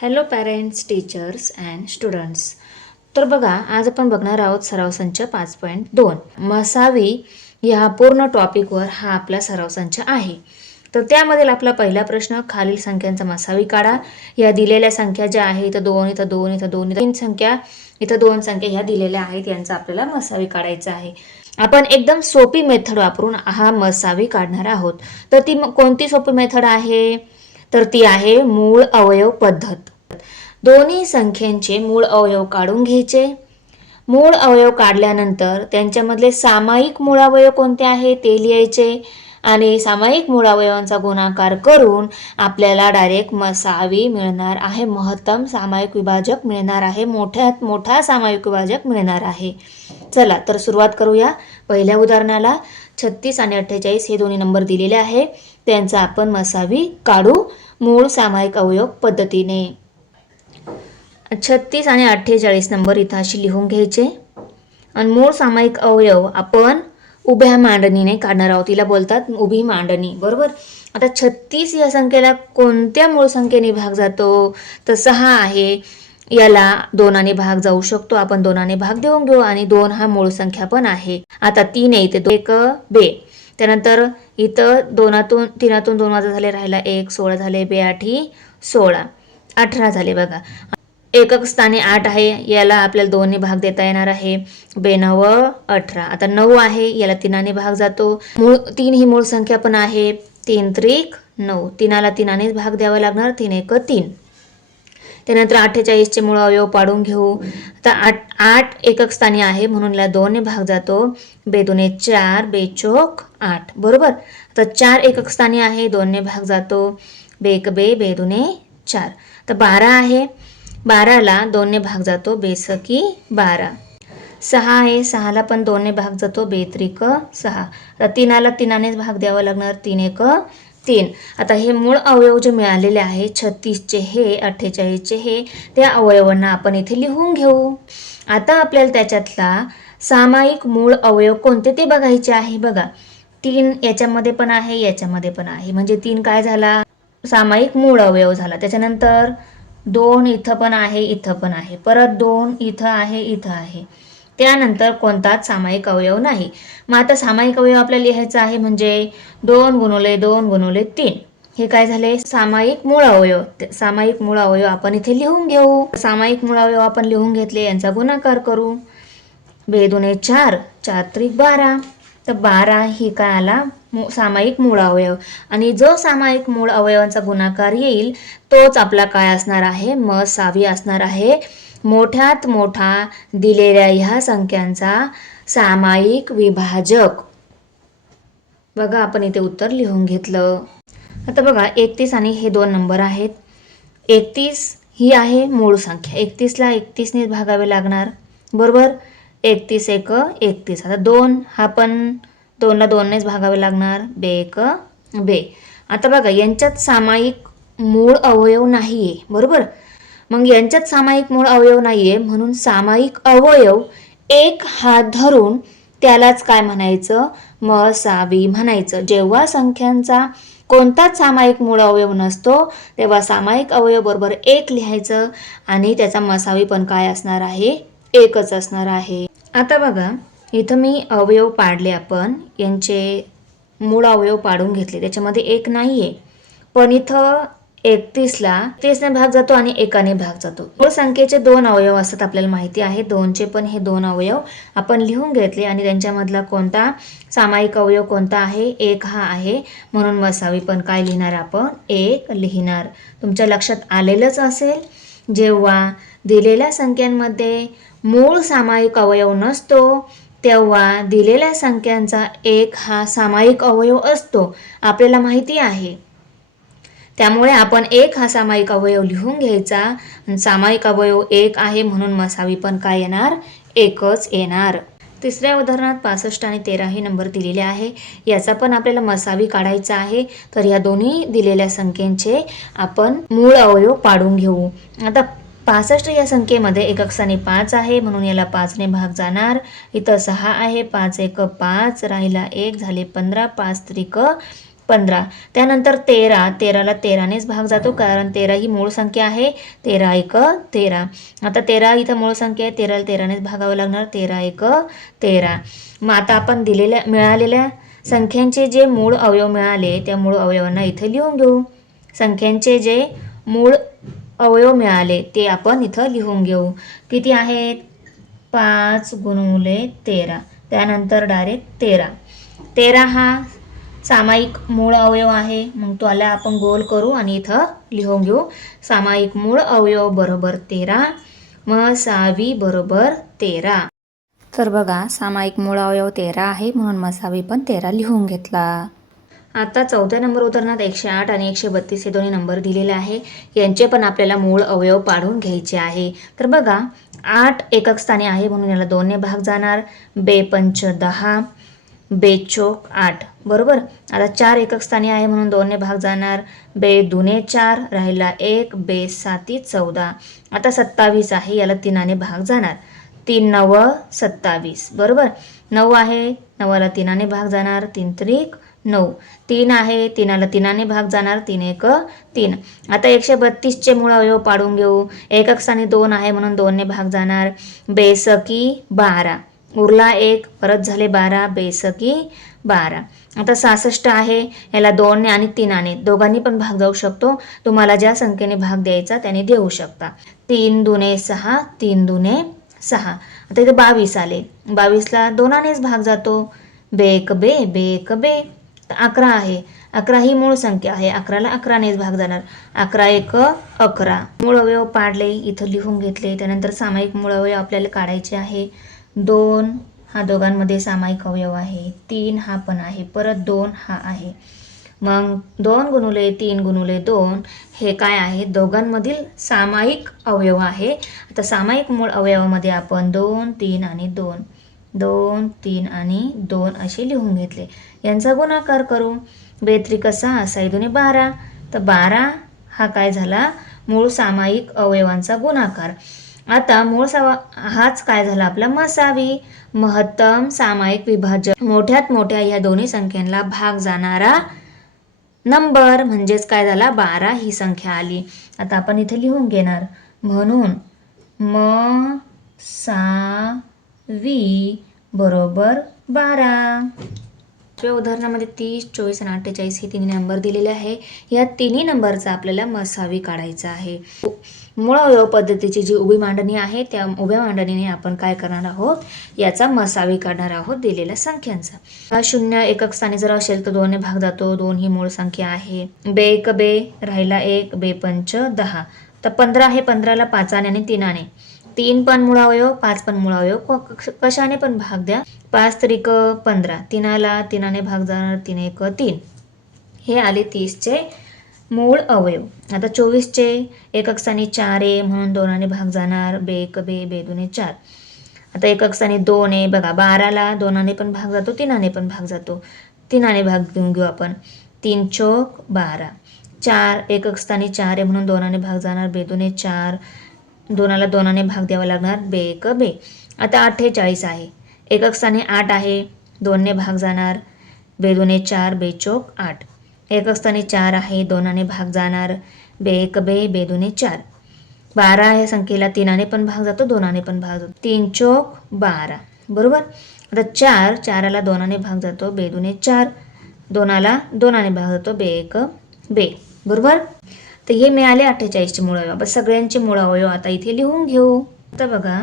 Hello parents, teachers and students. तर बघा, आज आपण बघणार आहोत सराव संच 5.2 मसावी या पूर्ण टॉपिकवर हा आपला सराव संच आहे. तर त्यामधील आपला पहिला प्रश्न, खालील संख्यांचा मसावी काढा. या दिलेल्या संख्या ज्या आहेत, इथं 2, इथं 2, इथं 2, इथं 3 संख्या, इथं 2 संख्या ह्या दिलेल्या आहेत, यांचा आपल्याला मसावी काढायचा आहे. आपण एकदम सोपी मेथड वापरून हा मसावी काढणार आहोत. तर ती कोणती सोपी मेथड आहे? तर ती आहे मूळ अवयव पद्धत. दोन्ही संख्यांचे मूळ अवयव काढून घ्यायचे. मूळ अवयव काढल्यानंतर त्यांच्यामधले सामायिक मूळ अवयव कोणते आहे ते लिहायचे आणि सामायिक मूळ अवयवांचा गुणाकार करून आपल्याला डायरेक्ट मसावी मिळणार आहे. महत्तम सामायिक विभाजक मिळणार आहे. मोठ्यात मोठा सामायिक विभाजक मिळणार आहे. चला तर सुरुवात करूया. पहिल्या उदाहरणाला 36 आणि 48 हे दोन्ही नंबर दिलेले आहे. त्यांचा आपण मसावी काढू मूळ सामायिक अवयव पद्धतीने. 36 आणि 48 नंबर इथं अशी लिहून घ्यायचे आणि मूळ सामायिक अवयव आपण उभ्या मांडणीने काढणार आहोत. तिला बोलतात उभी मांडणी, बरोबर. आता 36 या संख्येला कोणत्या मूळ संख्येने भाग जातो? तर 6 आहे. याला 2 भाग जाऊ शकतो. आपण 2 भाग देऊन घेऊ आणि 2 हा मूळ संख्या पण आहे. आता 3 आहे इथे, 1 बे. त्यानंतर इथं 3तून 2 वाजा झाले, राहिला 1, 16 झाले, बे 8 16, 18 झाले. बघा, एकक स्थानी 8 आहे. याला आपल्याला 2 भाग देता येणार आहे. 2 9 18. आता 9 आहे, याला 3 भाग जातो. 3 ही मूळ संख्या पण आहे. 3 त्रिक 9, 3ला 3 भाग द्यावा लागणार. 3 1 3. त्यानंतर 48 चे मूळ अवयव पाडून घेऊ. आता 8 एकक स्थानी आहे म्हणून याला 2 भाग जातो. 2 2 4, 2 चौक 8, बरोबर. आता 4 एकक स्थानी आहे, 2 भाग जातो. 2 1 2, 2 2 4. तर 12 आहे, 12ला 2 भाग जातो. 2 सकी 12. 6 आहे, 6ला पण 2 भाग जातो. 2 त्रिक 6. आता 3ला 3 भाग द्यावा लागणार. 3 1 3. आता हे मूळ अवयव जे मिळालेले आहे 36चे हे, 48चे हे, त्या अवयवांना आपण इथे लिहून घेऊ. आता आपल्याला त्याच्यातला सामायिक मूळ अवयव कोणते ते बघायचे आहे. बघा, 3 याच्यामध्ये पण आहे, याच्यामध्ये पण आहे, म्हणजे 3 काय झाला? सामायिक मूळ अवयव झाला. त्याच्यानंतर 2 इथं पण आहे, इथं पण आहे, परत 2 इथं आहे, इथं आहे. त्यानंतर कोणताच सामायिक अवयव नाही. मग आता सामायिक अवयव आपल्याला लिहायचा आहे, म्हणजे 2 गुणुले 2 गुणुले 3 हे काय झाले? सामायिक मूळ अवयव. सामायिक मूळ अवयव आपण इथे लिहून घेऊ. सामायिक मूळ अवयव आपण लिहून घेतले, यांचा गुणाकार करू. 2 2 4, 4 त्रिक 12. तर 12 ही काय आला? सामायिक मूळ अवयव. आणि जो सामायिक मूळ अवयवांचा गुणाकार येईल तोच आपला काय असणार आहे? मसावी असणार आहे. मोठ्यात मोठा दिलेल्या ह्या संख्यांचा सामायिक विभाजक. बघा, आपण इथे उत्तर लिहून घेतलं. आता बघा, 31 आणि हे 2 नंबर आहेत. 31 ही आहे मूळ संख्या. 31ला 31ने भागावे लागणार, बरोबर. 31 1 31. आता 2 हा पण 2ला 2नेच भागावे लागणार. 2 1 2. आता बघा, यांच्यात सामायिक मूळ अवयव नाहीये, बरोबर. मग यांच्यात सामायिक मूळ अवयव नाहीये म्हणून सामायिक अवयव एक हात धरून त्यालाच काय म्हणायचं? मसावी म्हणायचं. जेव्हा संख्यांचा कोणताच सामायिक मूळ अवयव नसतो तेव्हा सामायिक अवयव बरोबर 1 लिहायचं आणि त्याचा मसावी पण काय असणार आहे? 1च असणार आहे. आता बघा, इथं मी अवयव पाडले, आपण यांचे मूळ अवयव पाडून घेतले, त्याच्यामध्ये 1 नाहीये. पण इथं 31ला 30ने भाग जातो आणि 1ने भाग जातो. मूळ संख्येचे 2 अवयव असतात, आपल्याला माहिती आहे. 2चे पण हे 2 अवयव आपण लिहून घेतले आणि त्यांच्यामधला कोणता सामायिक अवयव कोणता आहे? 1 हा आहे, म्हणून मसावी पण काय लिहिणार आपण? 1 लिहिणार. तुमच्या लक्षात आलेलंच असेल, जेव्हा दिलेल्या संख्यांमध्ये मूळ सामायिक अवयव नसतो तेव्हा दिलेल्या संख्यांचा 1 हा सामायिक अवयव असतो, आपल्याला माहिती आहे. त्यामुळे आपण 1 हा सामायिक अवयव लिहून घ्यायचा. सामायिक अवयव 1 आहे म्हणून मसावी पण काय येणार? 1च येणार. तिसऱ्या उदाहरणात 65 आणि 13 हे नंबर दिलेले आहे. याचा पण आपल्याला मसावी काढायचा आहे. तर या दोन्ही दिलेल्या संख्येचे आपण मूळ अवयव पाडून घेऊ. आता 65 या संख्येमध्ये एकक स्थानी 5 आहे म्हणून याला 5ने भाग जाणार. इथं 6 आहे, 5 1 5, राहिला 1, झाले 15, 5 त्रिक 15. त्यानंतर 13, 13ला 13नेच भाग जातो कारण 13 ही मूळ संख्या आहे. 13 एक 13. आता 13 इथं मूळ संख्या आहे, 13ला 13नेच भागावं लागणार. 13 एक 13. मग आता आपण मिळालेल्या संख्यांचे जे मूळ अवयव मिळाले त्या मूळ अवयवांना इथं लिहून घेऊ. संख्यांचे जे मूळ अवयव मिळाले ते आपण इथं लिहून घेऊ. किती आहेत? 5 गुणुले 13. त्यानंतर डायरेक्ट 13. 13 हा सामायिक मूळ अवयव आहे. मग त्याला आपण गोल करू आणि इथं लिहून घेऊ. सामायिक मूळ अवयव बरोबर 13. मग 6वी बरोबर 13. तर बघा सामायिक मूळ अवयव 13 आहे म्हणून मसावी पण 13 लिहून घेतला. आता 4थ्या नंबर उदाहरणात 108 आणि 132 हे दोन्ही नंबर दिलेले आहे. यांचे पण आपल्याला मूळ अवयव पाडून घ्यायचे आहे. तर बघा 8 एकक स्थानी आहे म्हणून याला 2ने भाग जाणार. 2 पंच 10, 2 चोक 8 बरोबर. आता 4 एकक स्थानी आहे म्हणून 2ने भाग जाणार. 2 दुने 4 राहिला 1, 2 साती 14. आता 27 आहे याला 3ने भाग जाणार. 3 9 27 बरोबर. 9 आहे 9ला 3ने भाग जाणार. 3 त्रिक 9. 3 आहे 3ला 3ने भाग जाणार. 3 एक 3. आता 132चे मूळ अवयव पाडून घेऊ. एकक स्थानी 2 आहे म्हणून 2ने भाग जाणार. बेसकी 12 उरला 1 परत झाले 12. बेसकी 12. आता 66 आहे याला 2ने आणि 3ने दोघांनी पण भाग जाऊ शकतो. तुम्हाला ज्या संख्येने भाग द्यायचा त्याने देऊ शकता. 3 दुने 6, 3 दुने 6. आता इथे 22 आले. 22ला 2नेच भाग जातो. बेक बे बेक बे. 11 आहे 11 ही मूळ संख्या आहे. 11ला 11नेच भाग जाणार. 11 एक 11. मूळ अवयव पाडले इथं लिहून घेतले. त्यानंतर सामायिक मूळ अवयव आपल्याला काढायचे आहे. 2 हा दोघांमध्ये सामायिक अवयव आहे. 3 हा पण आहे. परत 2 हा आहे. मग 2 गुणुले 3 गुणुले 2 हे काय आहे? दोघांमधील सामायिक अवयव आहे. आता सामायिक मूळ अवयवामध्ये आपण 2 3 आणि 2 2 3 आणि 2 असे लिहून घेतले. यांचा गुणाकार करू. 2 त्रिक 6 6 दुने 12. तर 12 हा काय झाला? मूळ सामायिक अवयवांचा गुणाकार. आता हाच काय झाला आपला मसावी. महत्तम सामायिक विभाजक मोठ्यात मोठ्या ह्या दोन्ही संख्यांना भाग जाणारा नंबर म्हणजेच काय झाला? 12 ही संख्या आली. आता आपण इथे लिहून घेणार. म्हणून मसावी बरोबर 12. उदाहरणामध्ये 30, 24 आणि 48 हे तिन्ही नंबर दिलेले आहे. या तिन्ही नंबरचा आपल्याला मसावी काढायचा आहे. मूळ अवयव पद्धतीची जी उभी मांडणी आहे त्या उभ्या मांडणीने आपण काय करणार आहोत? याचा मसावी काढणार आहोत दिलेल्या संख्यांचा. 0 एकक स्थानी जर असेल तर 2ने भाग जातो. 2 ही मूळ संख्या आहे. 2 एक 2 राहिला 1, 2 पंच 10. तर 15 आहे 15ला 5 आणि 3ने. 3 पण मूळ अवयव 5 पण मूळ अवयव कशाने पण भाग द्या. 5 त्रिक 15. 3ला 3ने भाग जाणार. 3 एक 3. हे आले 30चे मूळ अवयव. आता 24चे एकक स्थानी 4 आहे म्हणून 2ने भाग जाणार. 2 एक 2 2 दुने 4. आता एकक स्थानी 2 आहे बघा. 12ला 2ने पण भाग जातो. 3ने पण भाग जातो. 3ने भाग देऊन घेऊ आपण. 3 चोक 12. 4 एकक स्थानी 4 आहे म्हणून 2ने भाग जाणार. 2 दुने 4. 2ला 2ने भाग द्यावा लागणार. 2 एक 2. आता 48 आहे. एकक स्थानी 8 आहे. 2ने भाग जाणार. 2 दुने 4. 2 चोक 8. एकक स्थानी 4 आहे. 2ने भाग जाणार. 2 एक 2 2 दुने 4. 12 या संख्येला 3ने पण भाग जातो. 2ने पण भाग जातो. 3 चोक 12 बरोबर. आता 4ला 2ने भाग जातो. 2 दुने 4. 2ला 2ने भाग जातो. 2 एक 2 बरोबर. तर हे मिळाले 48चे मूळ अवयव. सगळ्यांचे मूळ अवयव आता इथे लिहून घेऊ. आता बघा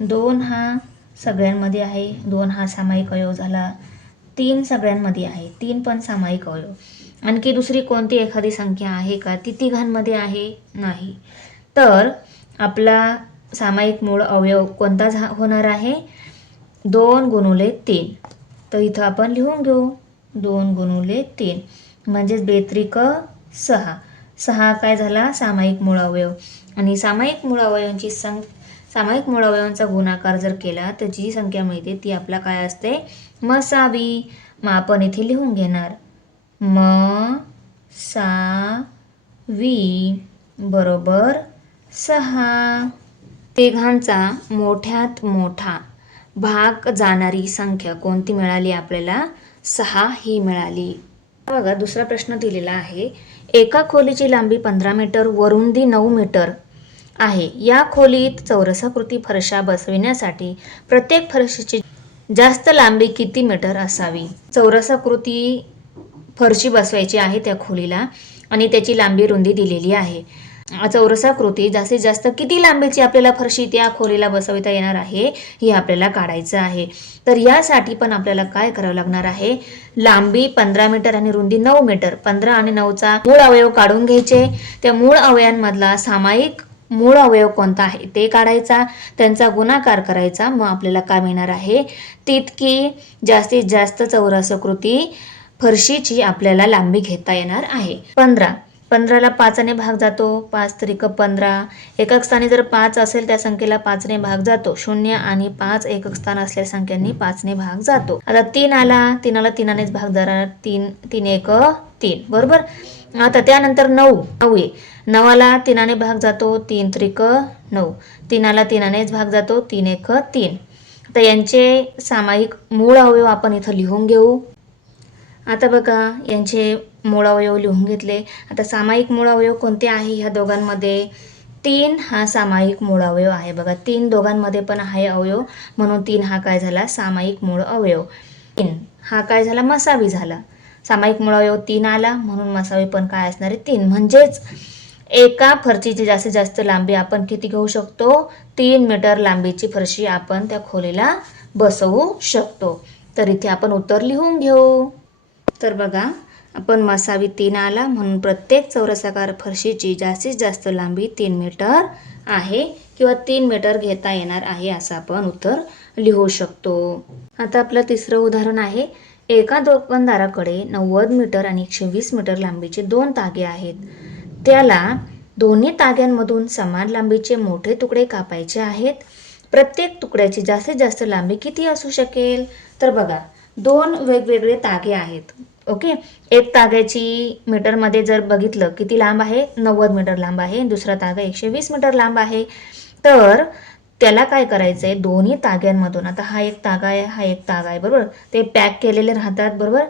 2 हा सगळ्यांमध्ये आहे. 2 हा सामायिक अवयव झाला. 3 सगळ्यांमध्ये आहे. 3 पण सामायिक अवयव. आणखी दुसरी कोणती एखादी संख्या आहे का? ती तिघांमध्ये आहे? नाही. तर आपला सामायिक मूळ अवयव कोणता होणार आहे? 2 गुणुले 3. तर इथं आपण लिहून घेऊ. 2 गुणुले 3 म्हणजेच 2 त्रिक 6. 6 काय झाला? सामायिक मूळ अवयव. आणि सामायिक मूळ अवयवांचा गुणाकार जर केला तर जी संख्या मिळते ती आपला काय असते? मसावी. मग आपण इथे लिहून घेणार. मसावी बरोबर 6. तिघांचा मोठ्यात मोठा भाग जाणारी संख्या कोणती मिळाली आपल्याला? 6 ही मिळाली. बघा दुसरा प्रश्न दिलेला आहे. एका खोलीची लांबी 15 मीटर व रुंदी 9 मीटर आहे. या खोलीत चौरसाकृती फरशा बसविण्यासाठी प्रत्येक फरशीची जास्त लांबी किती मीटर असावी? चौरसाकृती फरशी बसवायची आहे त्या खोलीला आणि त्याची लांबी रुंदी दिलेली आहे. चौरसाकृती जास्तीत जास्त किती लांबीची आपल्याला फरशी त्या खोलीला बसविता येणार आहे हे आपल्याला काढायचं आहे. तर यासाठी पण आपल्याला काय करावं लागणार आहे, लांबी 15 मीटर आणि रुंदी 9 मीटर, 15 आणि 9चा मूळ अवयव काढून घ्यायचे. त्या मूळ अवयवांमधला सामायिक मूळ अवयव कोणता आहे ते काढायचा, त्यांचा गुणाकार करायचा. मग आपल्याला काय मिळणार आहे, तितकी जास्तीत जास्त चौरसाकृती फरशीची आपल्याला लांबी घेता येणार आहे. 15ला 5ने भाग जातो, 5 त्रिक 15. एकक स्थानी जर 5 असेल त्या संख्येला 5ने भाग जातो. 0 आणि 5 एकक स्थान असलेल्या संख्यांनी 5ने भाग जातो. आता 3 आला, 3ला 3नेच भाग जाणार, 3 एक 3 बरोबर. आता त्यानंतर 9 आहे, 9ला 3ने भाग जातो, 3 त्रिक 9. 3ला 3नेच भाग जातो, 3 एक 3. आता यांचे सामायिक मूळ अवयव आपण इथं लिहून घेऊ. आता बघा यांचे मूळ अवयव लिहून घेतले. आता सामायिक मूळ अवयव कोणते आहे ह्या दोघांमध्ये? 3 हा सामायिक मूळ अवयव आहे. बघा 3 दोघांमध्ये पण आहे अवयव, म्हणून 3 हा काय झाला, सामायिक मूळ अवयव. 3 हा काय झाला, मसावी झाला. सामायिक मूळ अवयव 3 आला, म्हणून मसावी पण काय असणार आहे, 3. म्हणजेच एका फरशीची जास्तीत जास्त लांबी आपण किती घेऊ शकतो, 3 मीटर लांबीची फरशी आपण त्या खोलीला बसवू शकतो. तर इथे आपण उत्तर लिहून घेऊ. तर बघा आपण मसावी 3 आला, म्हणून प्रत्येक चौरसाकार फरशीची जास्तीत जास्त लांबी 3 मीटर आहे किंवा 3 मीटर घेता येणार आहे असं आपण उत्तर लिहू शकतो. आता आपलं तिसरं उदाहरण आहे. एका दुकानदाराकडे 90 मीटर आणि 120 मीटर लांबीचे 2 तागे आहेत. त्याला दोन्ही ताग्यांमधून समान लांबीचे मोठे तुकडे कापायचे आहेत. प्रत्येक तुकड्याची जास्तीत जास्त लांबी किती असू शकेल? तर बघा 2 वेगवेगळे तागे आहेत. ओके, एक ताग्याची मीटरमध्ये जर बघितलं किती लांब आहे, 90 मीटर लांब आहे. दुसरा तागा 120 मीटर लांब आहे. तर त्याला काय करायचं आहे, दोन्ही ताग्यांमधून, आता हा एक तागा आहे, हा एक तागा आहे बरोबर, ते पॅक केलेले राहतात बरोबर.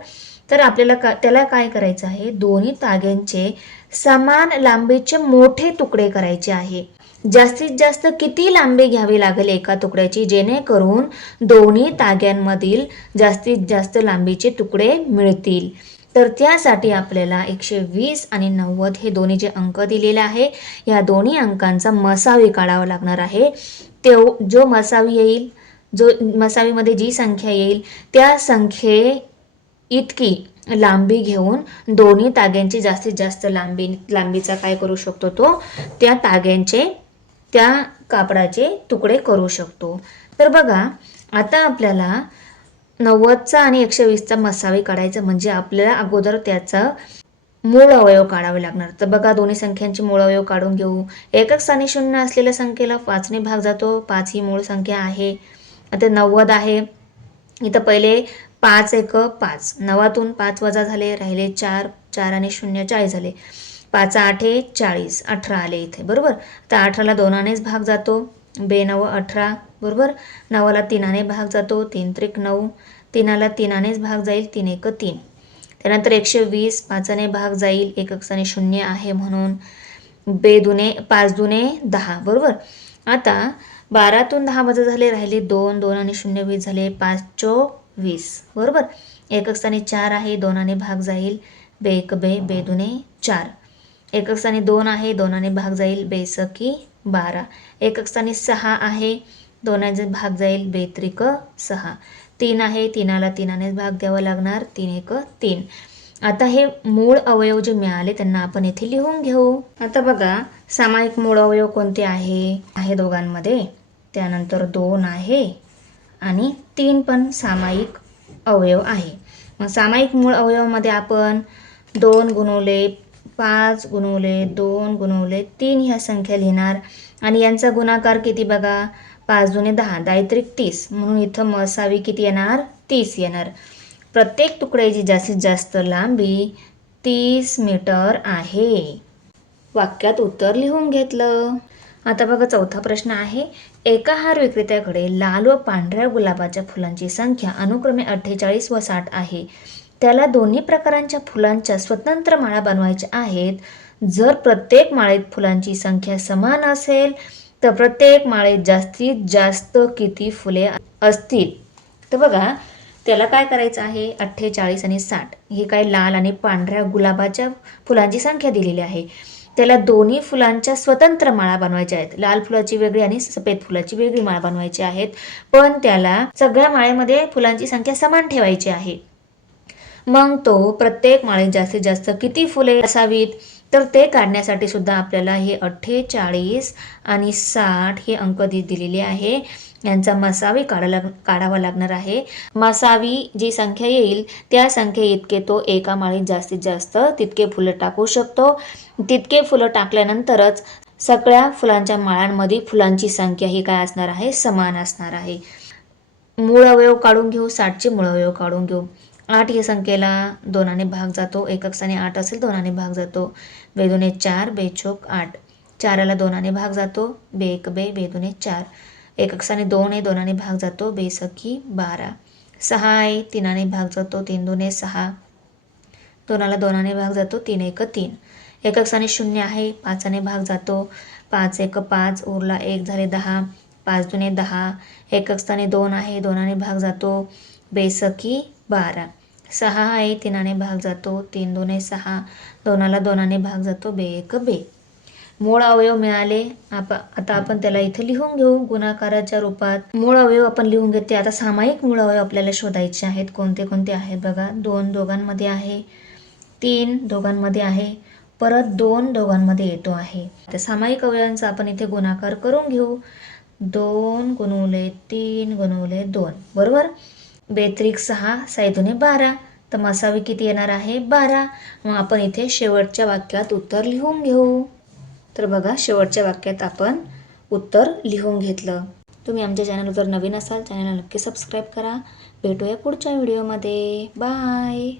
तर आपल्याला त्याला काय करायचं आहे, दोन्ही ताग्यांचे समान लांबीचे मोठे तुकडे करायचे आहे. जास्तीत जास्त किती लांबी घ्यावी लागेल एका तुकड्याची, जेणेकरून दोन्ही ताग्यांमधील जास्तीत जास्त लांबीचे तुकडे मिळतील. तर त्यासाठी आपल्याला 120 आणि 90 हे दोन्ही जे अंक दिलेले आहे, या दोन्ही अंकांचा मसावी काढावा लागणार आहे. जो मसावी येईल, जो मसावीमध्ये जी संख्या येईल त्या संख्ये इतकी लांबी घेऊन दोन्ही ताग्यांची जास्तीत जास्त लांबीचा काय करू शकतो, तो त्या ताग्यांचे, त्या कापडाचे तुकडे करू शकतो. तर बघा आता आपल्याला 90चा आणि 120चा मसावी काढायचं, म्हणजे आपल्याला अगोदर त्याचा मूळ अवयव काढावे लागणार. तर बघा दोन्ही संख्यांचे मूळ अवयव काढून घेऊ. एकक स्थानी 0 असलेल्या संख्येला 5ने भाग जातो, 5 ही मूळ संख्या आहे. आता 90 आहे, इथं पहिले 5 एक 5, 9तून 5 वजा झाले, राहिले 4, 4 आणि 0 40 झाले. 5 8 40, 18 आले इथे बरोबर. आता 18ला 2नेच भाग जातो, 2 9 18 बरोबर. 9ला 3ने भाग जातो, 3 त्रिक 9. 3ला 3नेच भाग जाईल, 3 एक 3. त्यानंतर 120, 5ने भाग जाईल, एकक स्थानी 0 आहे म्हणून 5 दुने 10 बरोबर. आता 12तून 10 वजा झाले, राहिले 2, 2 आणि 0 20 झाले, 5 चोक 20 बरोबर. एकक स्थानी 4 आहे, 2ने भाग जाईल, 2 एक 2, 2 दुने 4. एकक स्थानी 2 आहे, 2ने भाग जाईल, 2 सकी 12. एकक स्थानी 6 आहे, 2ने भाग जाईल, 2 त्रिक 6. 3 आहे, 3ला 3नेच भाग द्यावा लागणार, 3 एक 3. आता हे मूळ अवयव जे मिळाले त्यांना आपण येथे लिहून घेऊ. आता बघा सामायिक मूळ अवयव कोणते आहे दोघांमध्ये, त्यानंतर 2 आहे आणि 3 पण सामायिक अवयव आहे. मग सामायिक मूळ अवयवामध्ये आपण 2 गुणुले 5 गुणुले 2 गुणुले 3 ह्या संख्या लिहिणार आणि यांचा गुणाकार किती बघा, 5 दुने 10, 10 त्रिक 30, म्हणून इथं मसावी किती येणार, 30 येणार. प्रत्येक तुकड्याची जास्तीत जास्त लांबी 30 मीटर आहे. वाक्यात उत्तर लिहून घेतलं. आता बघा चौथा प्रश्न आहे. एका हार विक्रेत्याकडे लाल व पांढऱ्या गुलाबाच्या फुलांची संख्या अनुक्रमे 48 व 60 आहे. त्याला दोन्ही प्रकारांच्या फुलांच्या स्वतंत्र माळा बनवायच्या आहेत. जर प्रत्येक माळेत फुलांची संख्या समान असेल तर प्रत्येक माळेत जास्तीत जास्त किती फुले असतील. तर बघा त्याला काय करायचं आहे, 48 आणि 60 हे काय लाल आणि पांढऱ्या गुलाबाच्या फुलांची संख्या दिलेली आहे. त्याला दोन्ही फुलांच्या स्वतंत्र माळा बनवायच्या आहेत. लाल फुलाची वेगळी आणि सफेद फुलाची वेगळी माळ बनवायची आहेत. पण त्याला सगळ्या माळेमध्ये फुलांची संख्या समान ठेवायची आहे. मग तो प्रत्येक माळेत जास्तीत जास्त किती फुले असावीत, तर ते काढण्यासाठी सुद्धा आपल्याला हे 48 आणि 60 हे अंक दिलेले आहे. यांचा मसावी काढावा लागणार आहे. मसावी जी संख्या येईल त्या संख्ये इतके तो एका माळीत जास्तीत जास्त तितके फुलं टाकू शकतो. तितके फुलं टाकल्यानंतरच सगळ्या फुलांच्या माळांमध्ये फुलांची संख्या ही काय असणार आहे, समान असणार आहे. मूळ अवयव काढून घेऊ. 60चे मूळ अवयव काढून घेऊ. 8 या संख्येला 2ने भाग जातो. एकक स्थानी 8 असेल 2ने भाग जातो. बेदुने 4 बेचोक 8. 4ला 2ने भाग जातो. बेक बे बेदुने 4. एकक स्थानी 2 आहे 2ने भाग जातो. बेसकी 12. 6 आहे 3ने भाग जातो. 3 दुने 6. 2ला 2ने भाग जातो. 3 एक 3. एकक स्थानी 0 आहे 5ने भाग जातो. 5 एक 5 उरला 1 झाले 10. 5 दुने 10. एकक स्थानी 2 आहे 2ने भाग जातो. बेसकी 12. 6 आहे 3ने भाग जातो. 3 दुने 6. 2ला 2ने भाग जातो. बे एक बे. मूळ अवयव मिळाले. आता आपण त्याला इथे लिहून घेऊ गुणाकाराच्या रूपात. मूळ अवयव आपण लिहून घेते. आता सामायिक मूळ अवयव आपल्याला शोधायचे आहेत. कोणते कोणते आहेत बघा. 2 दोघांमध्ये आहे. 3 दोघांमध्ये आहे. परत 2 दोघांमध्ये येतो आहे. तर सामायिक अवयवांचा आपण इथे गुणाकार करून घेऊ. 2 गुणुले 3 गुणुले 2 बरोबर. बेत्रिक 6 साईदुने 12. तर मसावी किती येणार आहे, 12. मग आपण इथे शेवटच्या वाक्यात उत्तर लिहून घेऊ. तर बघा शेवटच्या वाक्यात आपण उत्तर लिहून घेतलं. तुम्ही आमच्या चॅनलवर जर नवीन असाल चॅनलला नक्की सबस्क्राईब करा. भेटूया पुढच्या व्हिडिओमध्ये. बाय.